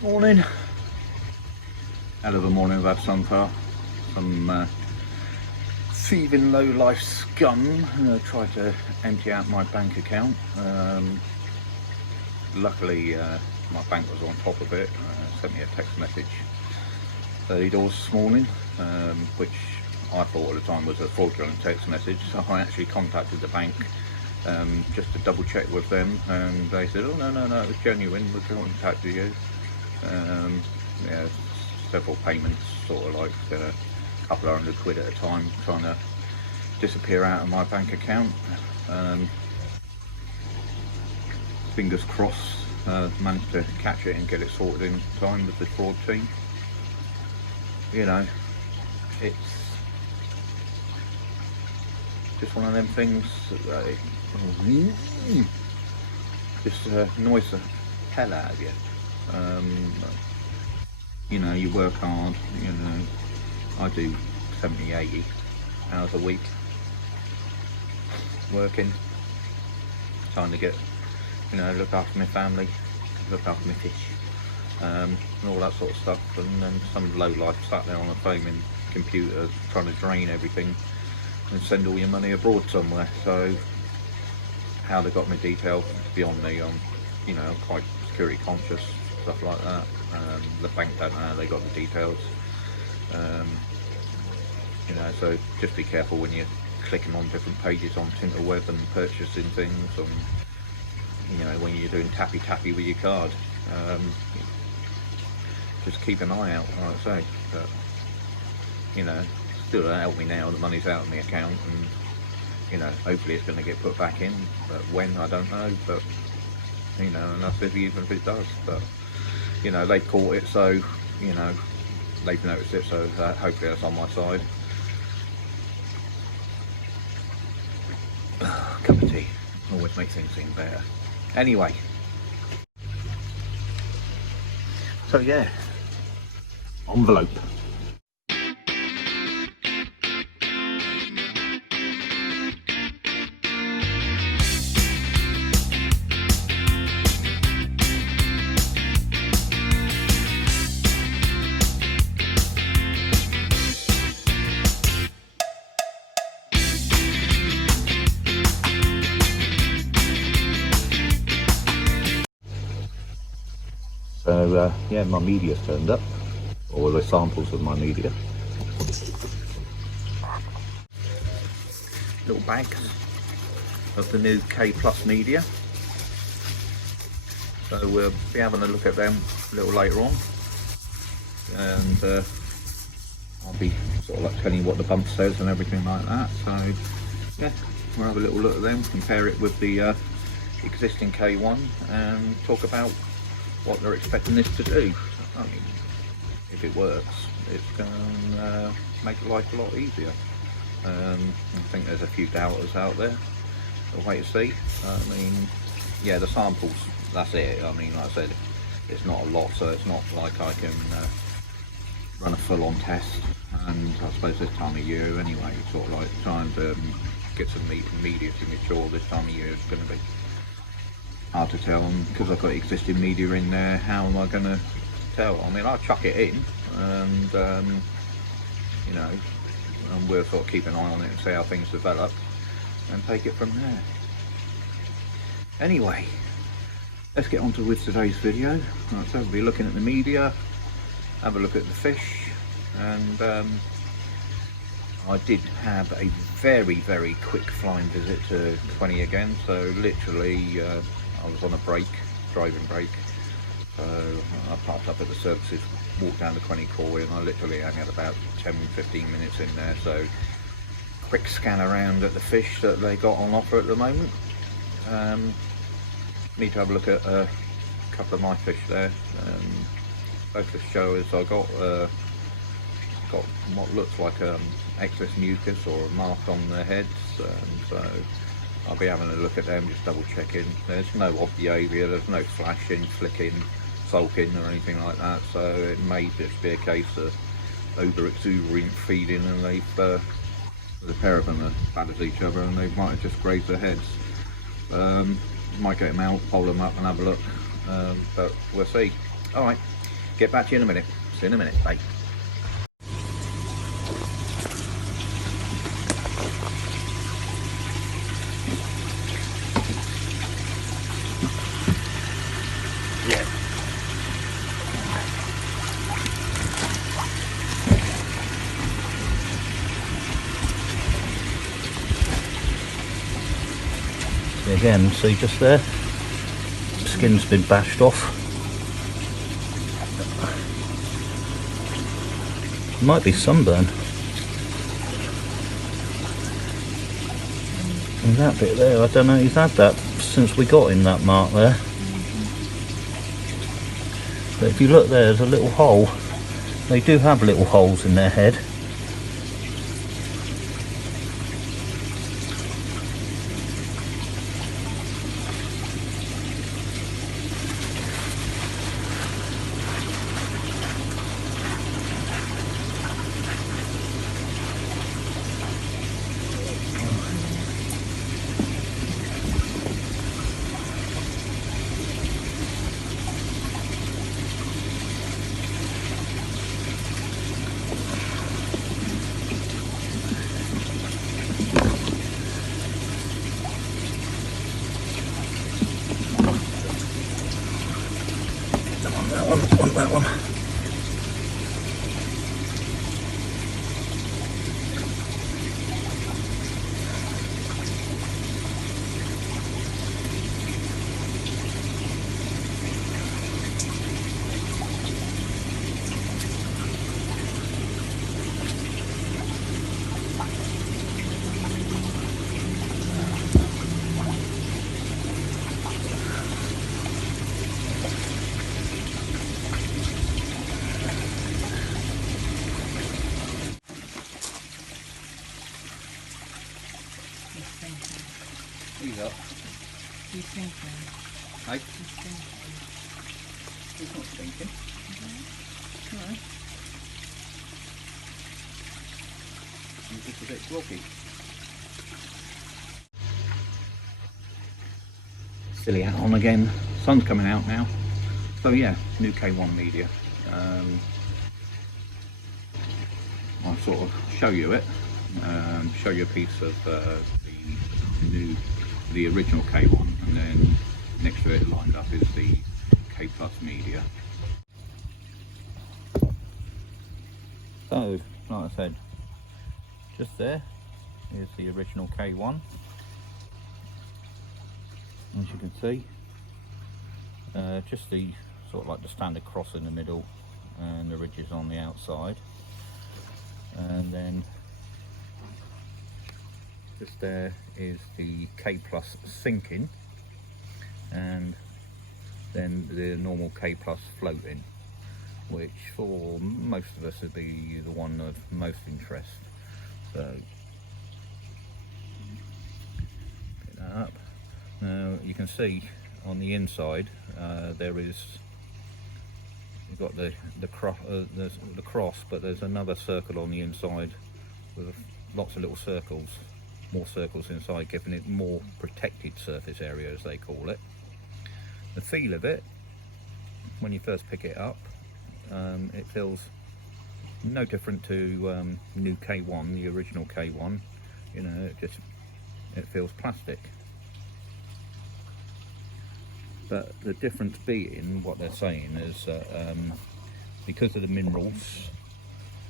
Morning. Hell of a morning I've had so far. Some thieving low-life scum tried to empty out my bank account. Luckily my bank was on top of it. Sent me a text message early doors this morning, which I thought at the time was a fraudulent text message, so I actually contacted the bank just to double check with them, and they said, oh no, it was genuine, we contacted you. Yeah, several payments, sort of like a couple of £100 at a time, trying to disappear out of my bank account. Fingers crossed, managed to catch it and get it sorted in time with the fraud team. You know, it's just one of them things that just annoys the hell out of you. You know, you work hard, you know, I do 70-80 hours a week working, trying to get, you know, look after my family, look after my fish, and all that sort of stuff, and then some low life sat there on a foaming computer trying to drain everything and send all your money abroad somewhere. So how they got my details beyond me. You know, I'm quite security conscious, stuff like that. The bank don't know how they got the details. You know, so just be careful when you're clicking on different pages on Tinterweb and purchasing things, and you know, when you're doing tappy with your card. Just keep an eye out, like I say. But you know, still don't help me now. The money's out in the account, and you know, hopefully it's going to get put back in. But when, I don't know. But you know, and that's even if it does. But you know, they've caught it, so you know, they've noticed it, so hopefully that's on my side. Cup of tea always makes things seem better. Anyway, so yeah, envelope. So yeah, my media's turned up, or the samples of my media. Little bags of the new K Plus media. So we'll be having a look at them a little later on, and I'll be sort of like telling you what the bump says and everything like that. So yeah, we'll have a little look at them, compare it with the existing K1, and talk about what they're expecting this to do. I mean, if it works, it's going to make life a lot easier. I think there's a few doubters out there. We'll wait to see. I mean, yeah, the samples, that's it. I mean, like I said, it's not a lot, so it's not like I can run a full-on test. And I suppose this time of year anyway, sort of like trying to get some media to mature this time of year is going to be hard to tell, and because I've got existing media in there, how am I going to tell? I mean, I'll chuck it in, and you know, and we'll sort of keep an eye on it and see how things develop, and take it from there. Anyway, let's get on to with today's video. Right, so we'll be looking at the media, have a look at the fish, and I did have a very quick flying visit to Queni again. So literally I was on a break, driving break, so I parked up at the services, walked down to Queni Koi, and I literally only had about 10-15 minutes in there. So quick scan around at the fish that they got on offer at the moment. Need to have a look at a couple of my fish there. Both the showers, I got what looks like excess mucus or a mark on their heads, so I'll be having a look at them, just double checking. There's no odd behaviour, there's no flashing, flicking, sulking or anything like that, so it may just be a case of over exuberant feeding, and they've the pair of them are bad as each other, and they might have just grazed their heads. Might get them out, pull them up and have a look, but we'll see. Alright, get back to you in a minute. See you in a minute. Bye. Again, see just there, skin's been bashed off. Might be sunburn. And that bit there, I don't know, he's had that since we got him, that mark there. But if you look there's a little hole. They do have little holes in their head. That one. He's up. He's thinking. Hey? He's thinking. He's not thinking. No. He's just a bit groggy. Silly hat on again. Sun's coming out now. So yeah, new K1 media. I'll sort of show you it. Show you a piece of the original K1, and then next to it lined up is the K Plus media. So, like I said, just there is the original K1. As you can see, just the sort of like the standard cross in the middle and the ridges on the outside, and then just there is the K Plus sinking, and then the normal K Plus floating, which for most of us would be the one of most interest. So pick that up. Now you can see on the inside there is, you've got the cross, but there's another circle on the inside with lots of little circles. More circles inside, giving it more protected surface area, as they call it. The feel of it, when you first pick it up, it feels no different to new K1, the original K1. You know, it feels plastic. But the difference being, what they're saying is because of the minerals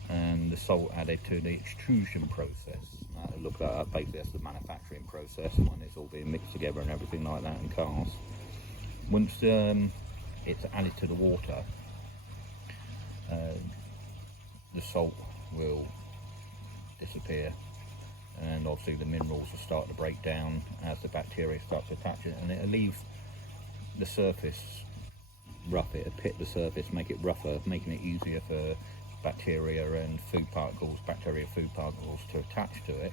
and the salt added to the extrusion process. Look that up, basically that's the manufacturing process when it's all being mixed together and everything like that in cars. Once it's added to the water, the salt will disappear, and obviously the minerals will start to break down as the bacteria starts to attach it, and it'll leave the surface rough. It'll pit the surface, make it rougher, making it easier for bacteria and food particles, food particles to attach to it,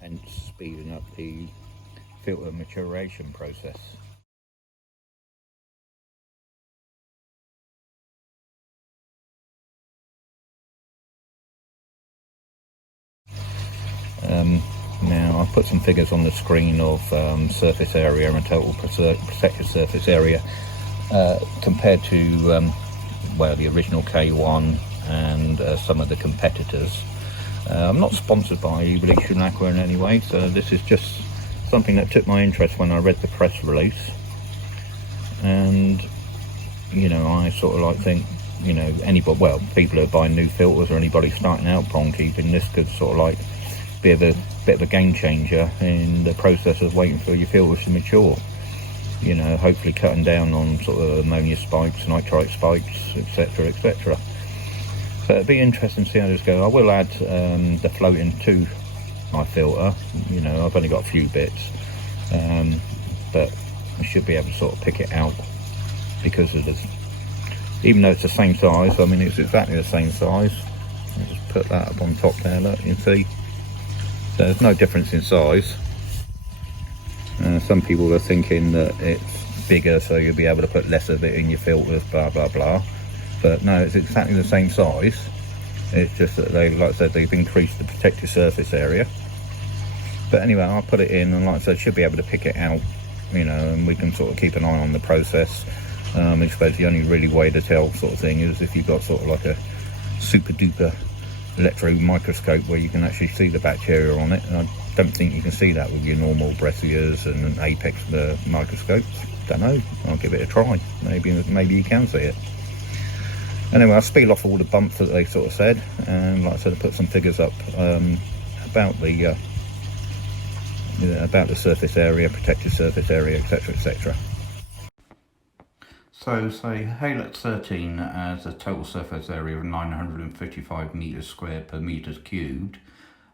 and speeding up the filter maturation process. Now I've put some figures on the screen of surface area and total protected surface area compared to well, the original K1 and some of the competitors. I'm not sponsored by Evolution Aqua in any way, so this is just something that took my interest when I read the press release. And you know, I sort of like think, you know, anybody, well, people who are buying new filters or anybody starting out pond keeping, this could sort of like be a bit of a game changer in the process of waiting for your filters to mature. You know, hopefully cutting down on sort of ammonia spikes, nitrite spikes, etc, etc. So it'd be interesting to see how this goes. I will add the floating to my filter. You know, I've only got a few bits, but I should be able to sort of pick it out, because of this, even though it's the same size. I mean, it's exactly the same size. I'll just put that up on top there, look, you can see. So there's no difference in size. Some people are thinking that it's bigger, so you'll be able to put less of it in your filters, blah blah blah. But no, it's exactly the same size. It's just that they, like I said, they've increased the protective surface area. But anyway, I'll put it in, and like I said, should be able to pick it out, you know, and we can sort of keep an eye on the process. I suppose the only really way to tell sort of thing is if you've got sort of like a super duper electron microscope where you can actually see the bacteria on it. And I don't think you can see that with your normal Breccias and Apex microscopes. Don't know, I'll give it a try. Maybe you can see it. Anyway, I'll speed off all the bumps that they sort of said, and like I said, I put some figures up about the surface area, protected surface area, etc, etc. So say Halet 13 has a total surface area of 955 meters squared per meters cubed,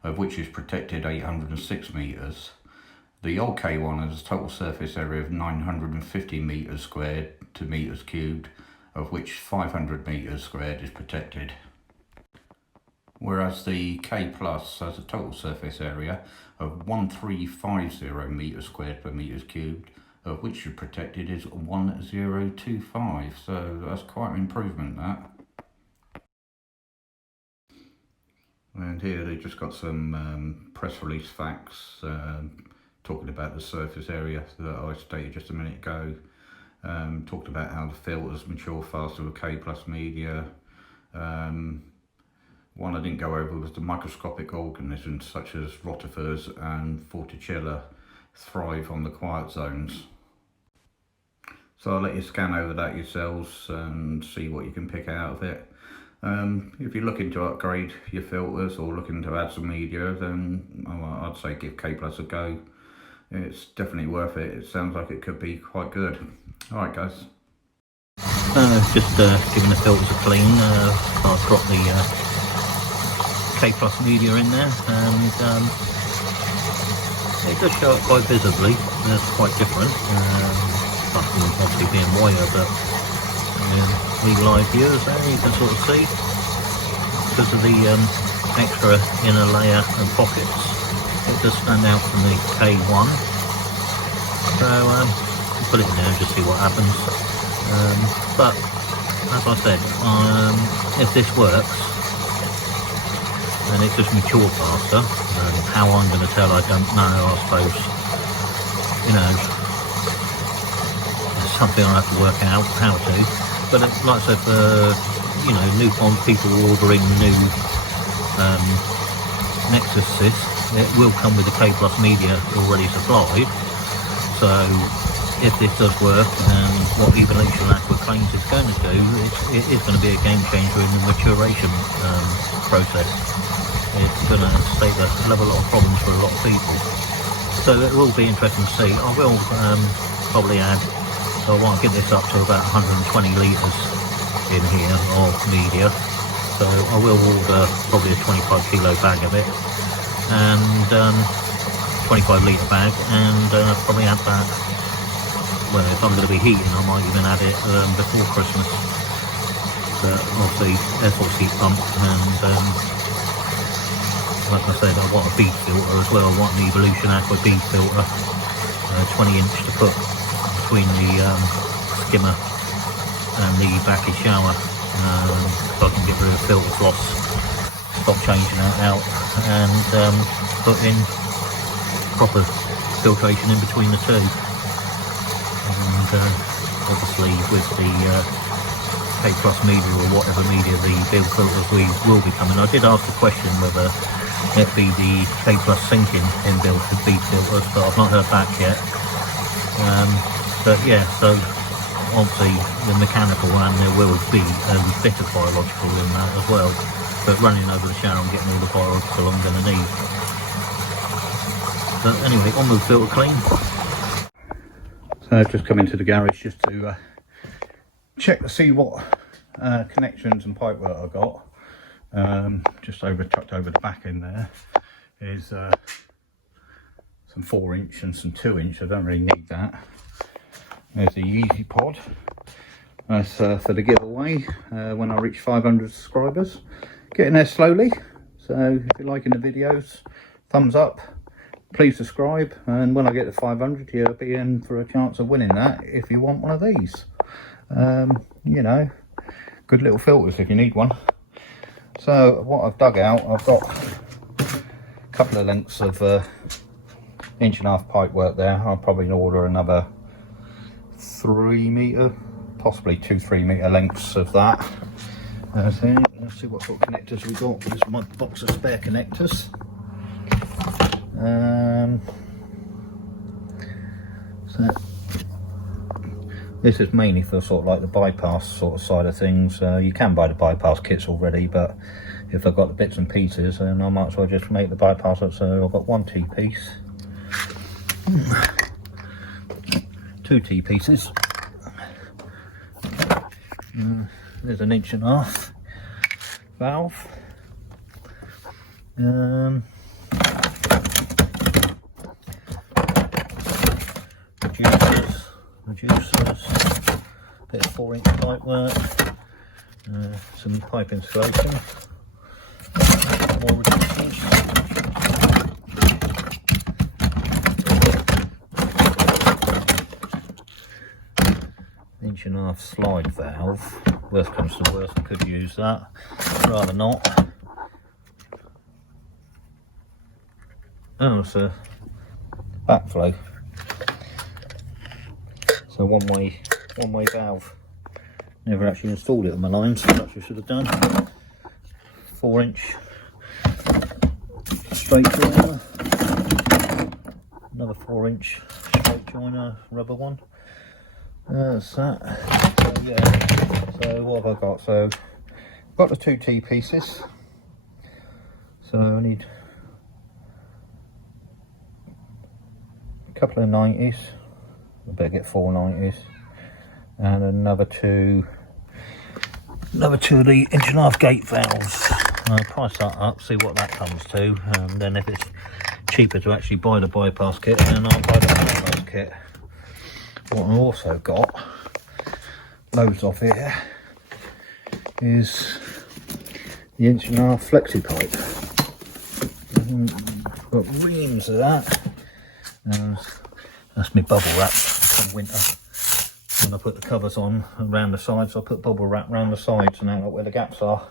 of which is protected 806 meters. The old K1 has a total surface area of 950 meters squared to meters cubed, of which 500 meters squared is protected. Whereas the K Plus has a total surface area of 1350 meters squared per meters cubed, of which is protected is 1025. So that's quite an improvement, that. And here they just got some press release facts talking about the surface area that I stated just a minute ago. Talked about how the filters mature faster with K plus media. One I didn't go over was the microscopic organisms such as rotifers and Forticella thrive on the quiet zones. So I'll let you scan over that yourselves and see what you can pick out of it. If you're looking to upgrade your filters or looking to add some media, then I'd say give K Plus a go. It's definitely worth it. It sounds like it could be quite good. Alright guys. Just giving the filters a clean. I'll drop the K Plus media in there, and it does show up quite visibly. It's quite different. Obviously being wire, but we live viewers there, you can sort of see because of the extra inner layer and pockets. It does stand out from the K1. So put it in there and just see what happens. But as I said, if this works and it just matures faster, how I'm going to tell I don't know. I suppose, you know, it's something I have to work out how to. But like I said, for, you know, new pond people ordering new Nexus Sys, it will come with the K Plus media already supplied. So if this does work, and what Evolution Aqua claims it's going to do, it is going to be a game changer in the maturation process. It's going to save a lot of problems for a lot of people. So it will be interesting to see. I will probably add, so I want to get this up to about 120 litres in here of media. So I will order probably a 25 kilo bag of it, and 25 litre bag, and probably add that. Well, if I'm going to be heating, I might even add it before Christmas. But obviously, air source heat pump, and like I said, I want a bead filter as well. I want an Evolution Aqua bead filter, 20 inch to put between the skimmer and the backy shower, so I can get rid of filter floss, stop changing that out, and put in proper filtration in between the two. And obviously with the K Plus media or whatever media the build filters we will be coming. I did ask the question whether it be the K Plus sinking inbuilt bead filters, but I've not heard back yet. But yeah, so obviously the mechanical, and there will be a bit of biological in that as well, but running over the shower and getting all the biological I'm going to need. But anyway, on with filter clean. So I've just come into the garage just to check to see what connections and pipework I've got. Just tucked over the back in there is some 4-inch and some 2-inch. I don't really need that. There's the Easy Pod. That's for the giveaway when I reach 500 subscribers. Getting there slowly. So if you're liking the videos, thumbs up. Please subscribe, and when I get to 500 you'll be in for a chance of winning that if you want one of these. You know, good little filters if you need one. So what I've dug out, I've got a couple of lengths of 1.5-inch pipe work there. I'll probably order another 3 metre, possibly 2-3 metre lengths of that. So let's see what sort of connectors we got. This is my box of spare connectors. So this is mainly for sort of like the bypass sort of side of things. You can buy the bypass kits already, but if I've got the bits and pieces, then I might as well just make the bypass up. So I've got 1 T-piece, 2 T-pieces, there's an 1.5-inch valve, reducers, bit of 4-inch pipe work, some pipe insulation, more reducers, 1.5-inch slide valve. Worst comes to worst, I could use that, rather not. Oh, it's a backflow. So one way valve. Never actually installed it on my lines, so that's what I should have done. 4-inch straight joiner, another 4-inch straight joiner, rubber one. That's that. So yeah, so what have I got? So I've got the 2 T-pieces. So I need a couple of 90s. I better get 4 90s, and another two of the 1.5-inch gate valves. I'll price that up, see what that comes to, and then if it's cheaper to actually buy the bypass kit, then I'll buy the bypass kit. What I've also got loads of here is the 1.5-inch flexi pipe. Got reams of that. That's my bubble wrap from winter. When I put the covers on around the sides, I put bubble wrap around the sides, and out where the gaps are.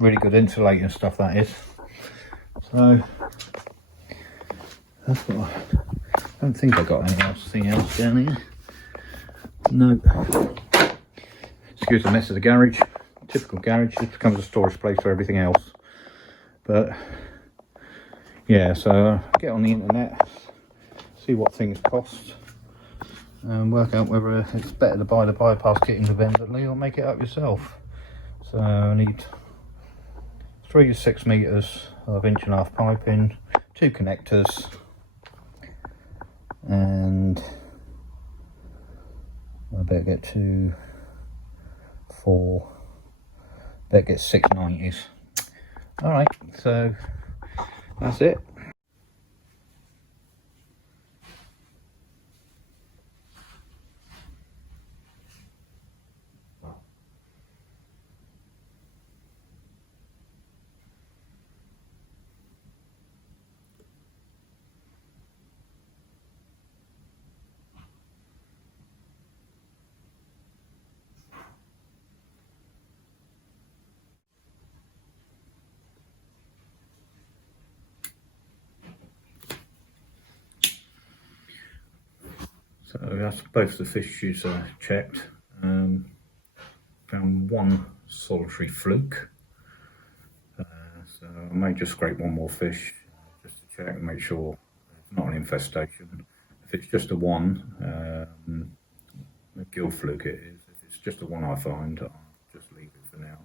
Really good insulating stuff, that is. So that's what I don't think I got anything else down here. No. Excuse the mess of the garage. Typical garage, just becomes a storage place for everything else. But yeah, so get on the internet, see what things cost, and work out whether it's better to buy the bypass kit independently or make it up yourself. So I need 3 to 6 meters of 1.5-inch piping, 2 connectors, and I better get 2, 4, better get 6 90s. Alright, so that's it. So that's both the fixtures checked. Found one solitary fluke. So I may just scrape one more fish just to check and make sure it's not an infestation. If it's just a one, a gill fluke it is. If it's just the one I find, I'll just leave it for now.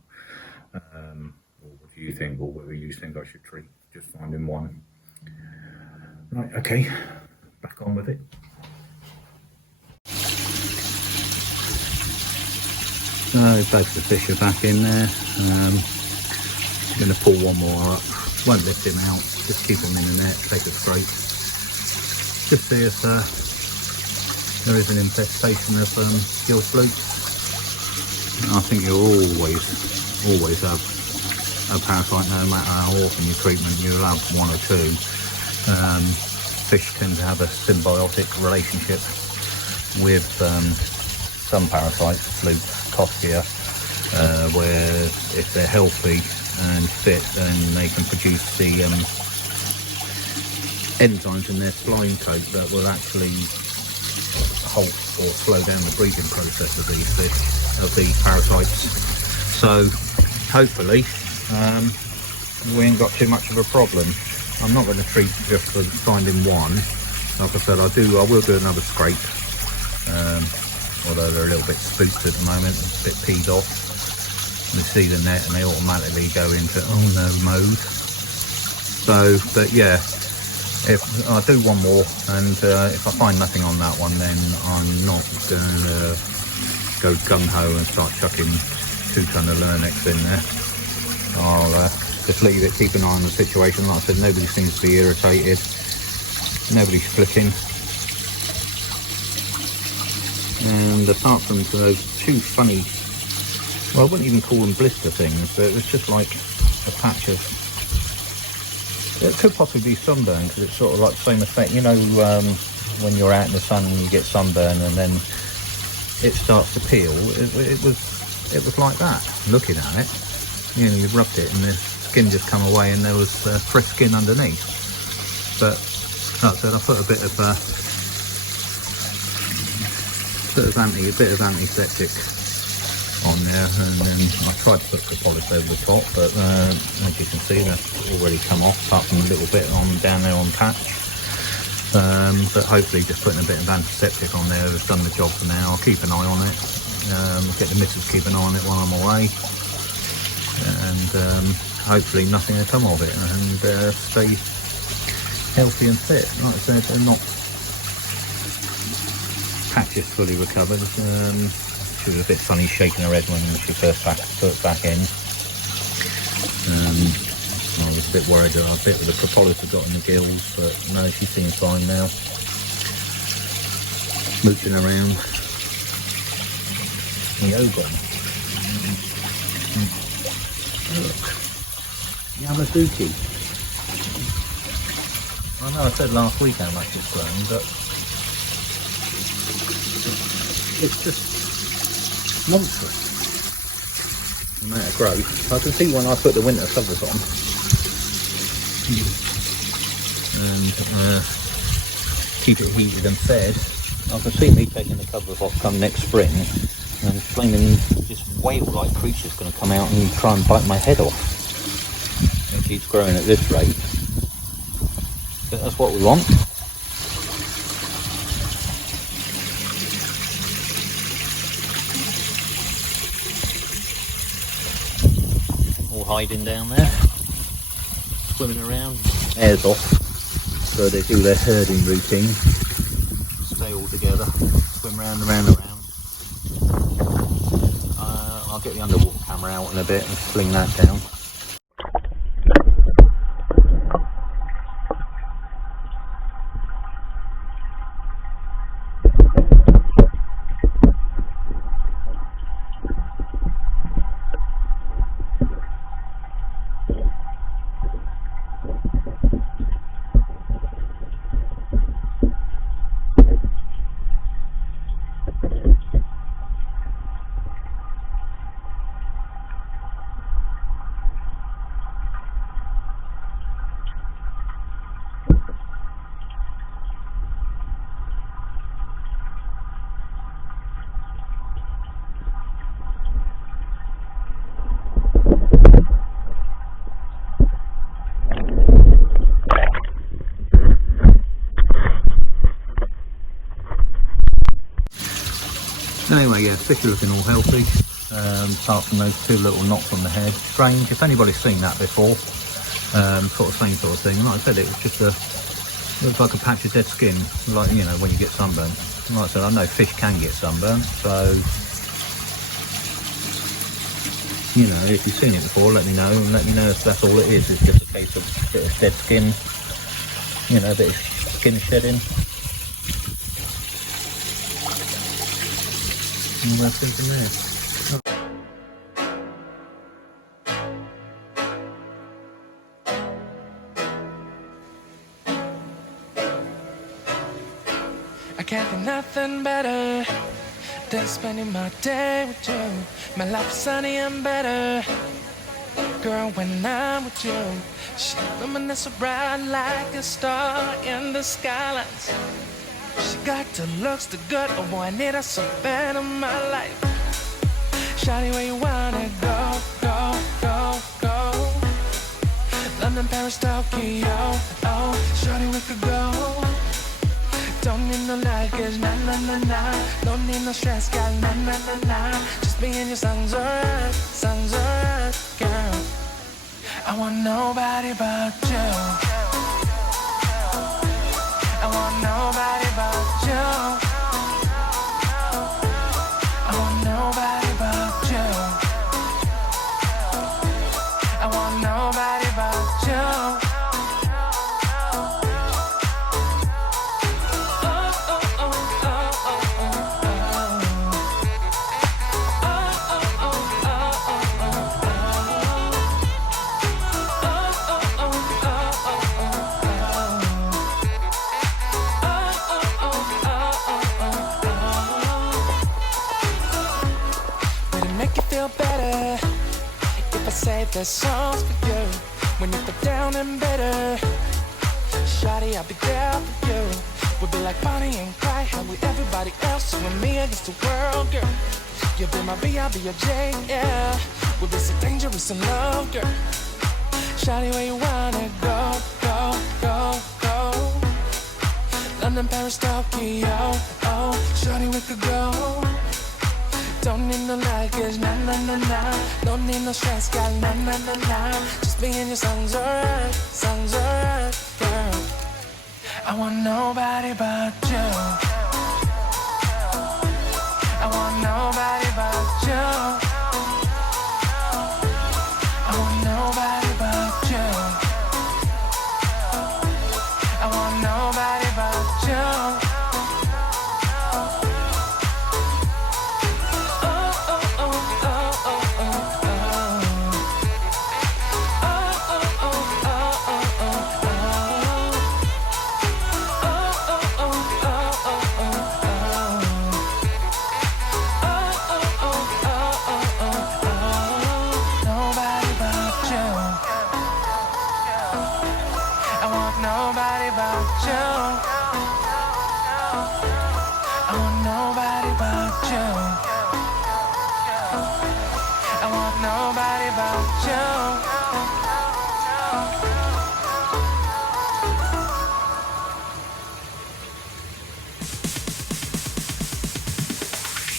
Or what do you think, or whether you think I should treat just finding one? Right, okay, back on with it. So both the fish are back in there. I'm going to pull one more up. Won't lift him out, just keep him in the net, take a scrape. Just see if there is an infestation of gill flukes. I think you'll always have a parasite, no matter how often you treatment, you'll have one or two. Fish tend to have a symbiotic relationship with some parasites, flukes, Koschia, where if they're healthy and fit, then they can produce the enzymes in their slime coat that will actually halt or slow down the breeding process of these fish, of the parasites. So hopefully we ain't got too much of a problem. I'm not going to treat just for finding one. Like I said, I will do another scrape, although they're a little bit spooked at the moment, a bit peed off. They see the net and they automatically go into oh no mode. So, but yeah, if I do one more, and if I find nothing on that one, then I'm not going to go gung-ho and start chucking 2 ton of Lurnex in there. I'll just leave it, keep an eye on the situation. Like I said, nobody seems to be irritated, nobody's flicking, and apart from those 2 funny, well, I wouldn't even call them blister things, but it was just like a patch of, it could possibly be sunburn, because it's sort of like the same effect, you know, when you're out in the sun and you get sunburn and then it starts to peel. It was like that, looking at it. You know, you rubbed it and the skin just come away and there was fresh skin underneath. But like I said, I put a bit of antiseptic on there, and then I tried to put propolis over the top, but as you can see, that's already come off, apart from a little bit on down there on patch. But hopefully just putting a bit of antiseptic on there has done the job for now. I'll keep an eye on it, get the missus to keep an eye on it while I'm away, and hopefully nothing will come of it, and stay healthy and fit. Like I said, they're not patches fully recovered. She was a bit funny shaking her head when she first put it back in. I was a bit worried that a bit of the propolis had got in the gills, but no, she seems fine now. Mooching around. The ogon. Look. Yamazuki. I know I said last week how much it's grown, but it's just monstrous. The amount of growth. I can see when I put the winter covers on and keep it heated and fed, I can see me taking the covers off come next spring and flaming this whale-like creature's going to come out and try and bite my head off. It keeps growing at this rate. But that's what we want. All hiding down there, swimming around, hairs off, so they do their herding routine, stay all together, swim round and round and round. I'll get the underwater camera out in a bit and fling that down. yeah, the fish are looking all healthy, apart from those two little knots on the head. Strange, if anybody's seen that before, sort of same sort of thing. Like I said, it was just looks like a patch of dead skin, like, you know, when you get sunburnt. Like I said, I know fish can get sunburnt, so, you know, if you've seen it before, let me know, and let me know if that's all it is. It's just a case of a bit of dead skin, you know, a bit of skin shedding. And we'll see from there. I can't think nothing better than spending my day with you. My life is sunny and better, girl, when I'm with you. She reminisces so bright like a star in the skylines. She got the looks, the good, oh boy, I need her so bad in my life. Shawty, where you wanna go, go, go, go? London, Paris, Tokyo, oh, shawty, we could go. Don't need no luggage, nah, nah, nah, nah. Don't need no stress, girl, nah, nah, nah, nah. Just be in your songs alright, girl. I want nobody but you. I want nobody but you. I want nobody but you. I want nobody but you. Better if I say there's songs for you when you feel down and bitter. Shawty, I'll be there for you. We'll be like Bonnie and Clyde, how with everybody else, you and me against the world, girl. You'll be my B, I'll be your J, yeah. We'll be so dangerous in love, girl. Shawty, where you wanna go, go, go, go? London, Paris, Tokyo, oh, shawty, we could go. Don't need no luggage, nah, nah, nah, nah. Don't need no stress, girl, nah, nah, nah, nah. Just be in your songs alright, girl. I want nobody but you. I want nobody but you. I want nobody but you. I want nobody but you.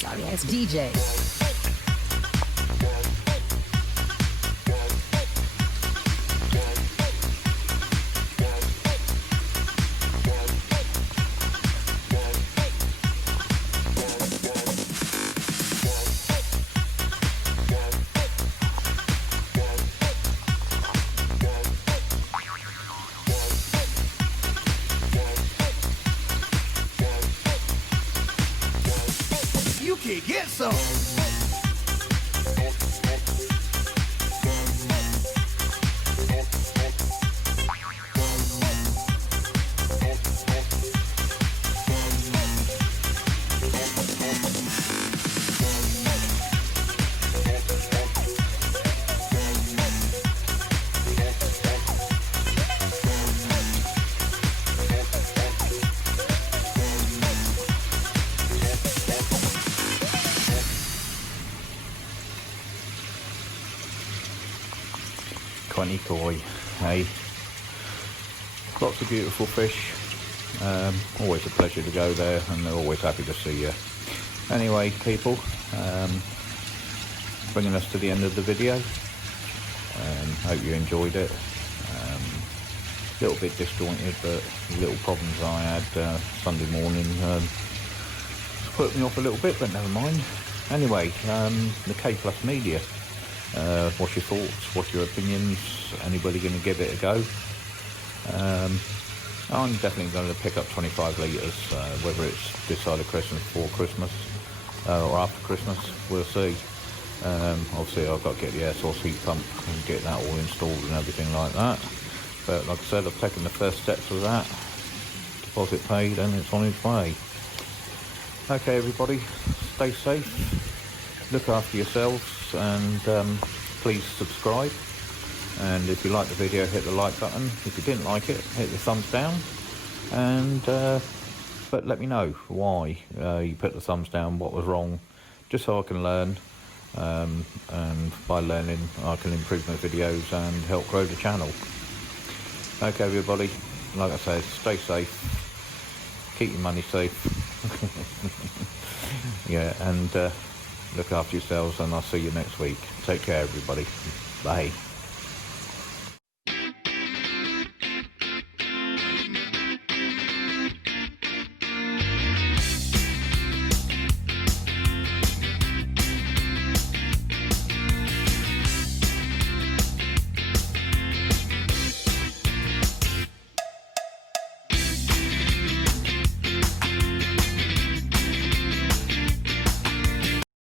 Sorry ass DJ. You can get some. Queni Koi, hey, lots of beautiful fish, always a pleasure to go there, and they're always happy to see you. Anyway people, bringing us to the end of the video. Hope you enjoyed it. A little bit disjointed, but little problems I had Sunday morning put me off a little bit, but never mind. Anyway, the K Plus Media. What's your thoughts? What's your opinions? Anybody going to give it a go? I'm definitely going to pick up 25 litres, whether it's this side of Christmas, before Christmas, or after Christmas, we'll see. Obviously I've got to get the air source heat pump and get that all installed and everything like that. But like I said, I've taken the first steps of that. Deposit paid and it's on its way. Okay everybody, stay safe, look after yourselves, and please subscribe. And if you like the video, hit the like button. If you didn't like it, hit the thumbs down. And but let me know why you put the thumbs down, what was wrong, just so I can learn. And by learning I can improve my videos and help grow the channel. Okay everybody, like I said, stay safe, keep your money safe. Yeah, and look after yourselves, and I'll see you next week. Take care everybody, bye.